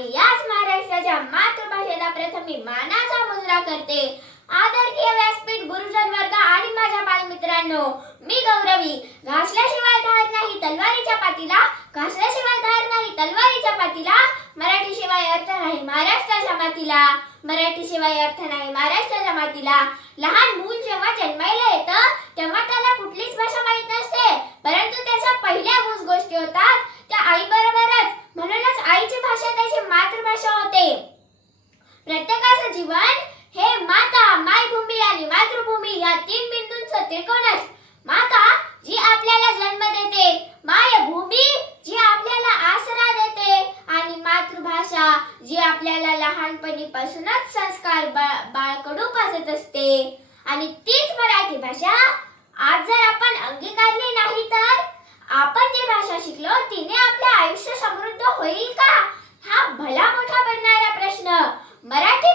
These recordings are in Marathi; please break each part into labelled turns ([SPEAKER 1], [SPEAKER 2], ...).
[SPEAKER 1] आणि याच महाराष्ट्राच्या मातृभाषेला प्रथम मी मानाचा मुजरा करते. आदरणीय व्यासपीठ गुरुजन वर्ग आणि माझ्या बालमित्रांनो मी गौरवी. घासल्याशिवाय धार नाही तलवारीच्या पातीला. घासल्याशिवाय धार नाही तलवारीच्या पातीला. मराठी शिवाय अर्थ नाही महाराष्ट्राच्या मातीला. मराठी शिवाय अर्थ नाही महाराष्ट्राच्या मातीला. लहान मूल जेव्हा जन्मायला येतं तेव्हा त्याला कुठलीच भाषा माहीत नसते. परंतु त्याच्या पहिल्या गोष्टी होतात. त्या आई बरोबरच म्हणूनच आईची भाषा त्याची मातृभाषा होते प्रत्येकाचं जीवन हे माता मायभूमी आणि मातृभूमी या तीन बिंदूंचं त्रिकोणच माता जी आपल्याला जन्म देते मायभूमी जी आपल्याला आसरा देते आणि मातृभाषा जी आपल्याला लहानपणीपासूनच संस्कार बाळकडू पाजत असते. आणि तीच मराठी भाषा आज जर आपण अंगीकारली नाही तर आपण जी भाषा शिकलो तिने आपले आयुष्य समृद्ध होईल का? हा भला मोठा बनणारा प्रश्न. मराठी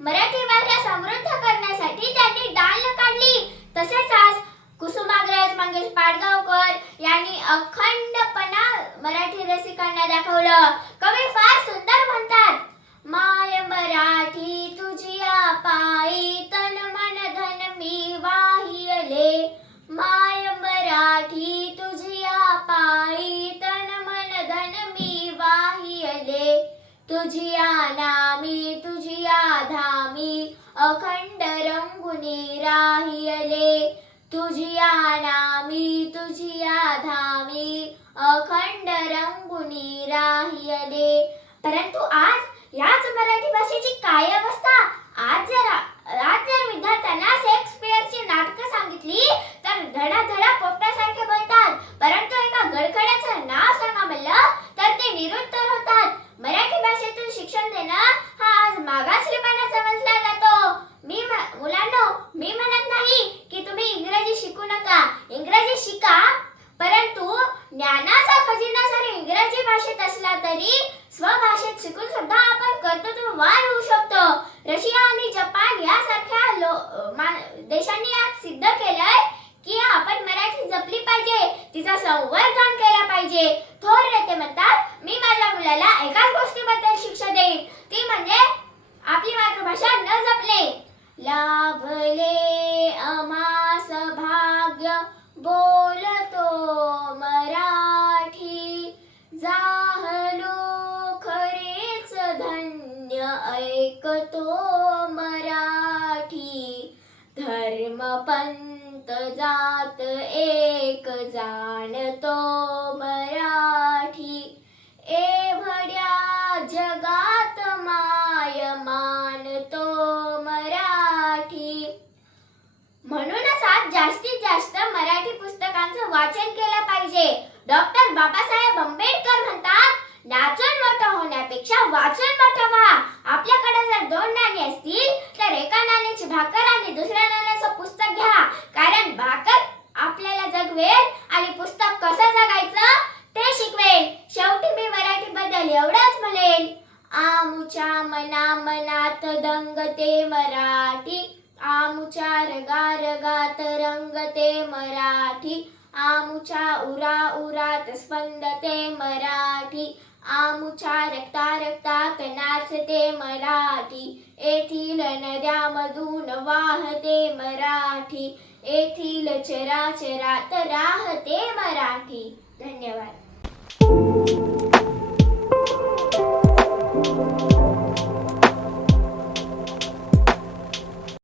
[SPEAKER 1] मराठी भाषा समृद्ध करण्यासाठी त्यांनी डाल काढली. तसेच आज कुसुमाग्रज मंगेश पाडगावकर यांनी अखंडपणा मराठी रसिकांना दाखवलं. कवी फार सुंदर म्हणतात माय मराठी तुझिया पायी तन मन धन मी वाहियले. माय मराठी तुझिया पायी तन मन धन मी वाहियले. तुझिया नामी अखंड रंगुनी राहियले तुझिया नामी तुझिया धामी अखंड रंगुनी राहियले. परंतु आज याच मराठी भाषेची काय अवस्था? आज जर आज जर विद्यार्थ्यांना शेक्सपियरची तरी स्वभाषेत शिकून सुद्धा आपण कर्तृत्ववान होऊ शकतो. रशिया आणि जपान यासारख्या लो देशांनी आज सिद्ध केलंय की आपण मराठी जपली पाहिजे तिचा संवर्धन केला पाहिजे. थोर नेते म्हणतात मी माझ्या मुलाला एकाच गोष्टीबद्दल शिक्षा देईन. ती म्हणजे आपली मातृभाषा न जपले लाभले अमास भाग्य बोलतो मराठी जा ऐकतो मराठी. धर्म पंत जात एक जाणतो मराठी. एवढ्या जगात माय मानतो मराठी. म्हणूनच आज जास्तीत जास्त मराठी पुस्तकांचं वाचन केलं पाहिजे. डॉक्टर बाबासाहेब आंबेडकर म्हणतात नाचून मोठं होण्यापेक्षा वाचून मोठं व्हा आपल्याकडे जर दोन नाणी असतील तर एका नाण्याची भाकर आणि दुसऱ्या नाण्याचं पुस्तक घ्या. कारण भाकर आपल्याला जगवेल आणि पुस्तक कसं जगायचं ते शिकवेल. शेवटी मी मराठी बद्दल एवढंच म्हणेल आमुच्या मना मनात दंगते मराठी. आमुच्या रगा रगात रंगते मराठी. आमुच्या उरा उरात स्पंदते मराठी. आमुच्या रक्ता रक्तात नाचते मराठी. येथील नद्यामधून वाहते मराठी. येथील चराचरात राहते मराठी. धन्यवाद.